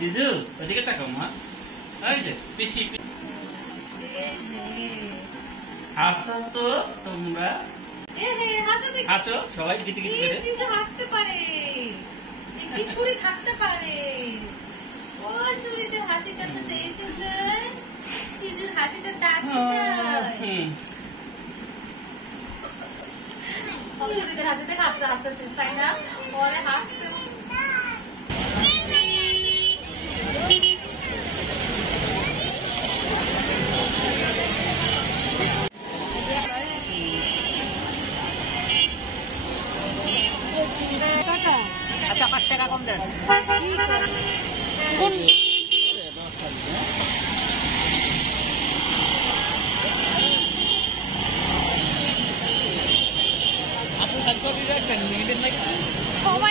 জিজু ওদিকে তাকাও মা। এই যে পিসি হাসো তো তোমরা, হাসো সবাই গিটি গিটি করে। জিজু হাসতে পারে, কি সুরি হাসতে পারে। ও সুরিতে হাসিটা তো সেই সুন্দর, জিজুর হাসিটা দারুণ। সুরিতে হাসিতে হাসতে হাসতেছিস তাই না? পরে হাসতে আচ্ছা 5 টাকা কম দেন। সবাই